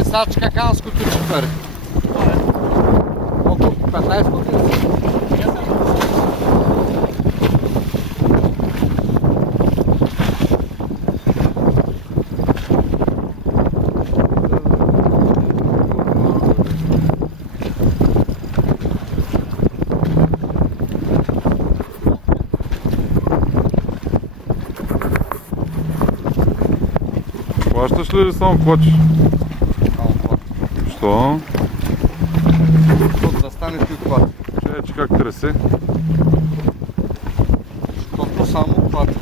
Кажи сачка канското четвърти. Около 15 години. Плащаш ли само плачеш? Що? Защото застанеш и плати. Че как тресе? Защото само плати.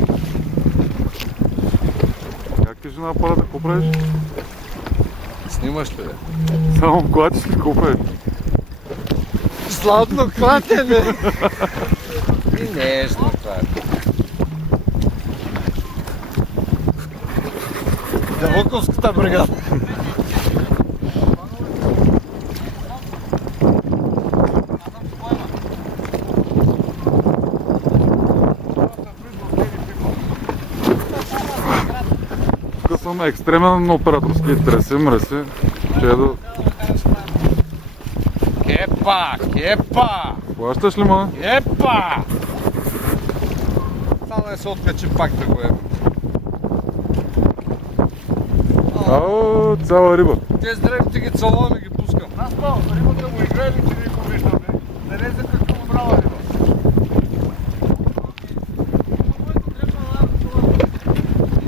Как ти жена апарата? Какво правиш? Снимаш ли, бе? Само клатиш ли? Какво правиш? Сладно клатене! И нежно клатене. Дълбоковската бригада. Тук съм екстремен на операторски тресе, мресе. Че да... Кепа! Кепа! Плащаш ли, ма? Кепа! Само да се откачи пак да го е. Ао, цяла риба. Те древните ги целувам и ги пускам. Аз това, рибата му играе ли, че не го виждаме? Не резе какво брала риба.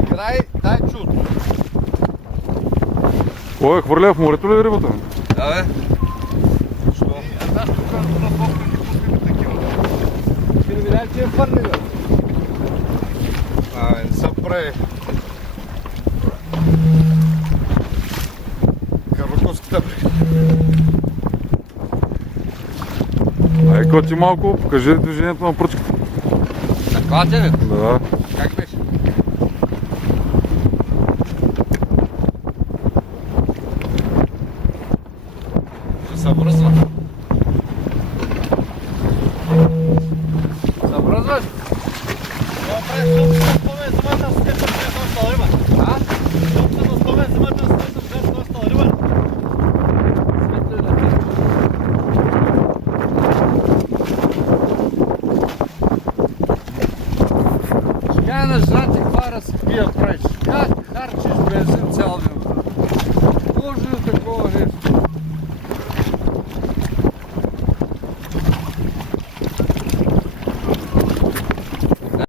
Играй, дай чуд. Кой хвърля в морето ли рибата? Да, бе. Що? Аз тук на толкова ги пускаме такива. Ще не видяли, че е фърли, бе? Не са прави. Карлаковската бригада. Ай, коти малко, покажи движението на пръчката. На клатенето? Да. Как беше? Ще се връзва. Се връзваш? А? Чакай на жена ти каква разпия правиш. Как харчиш бензин цял ден? Боже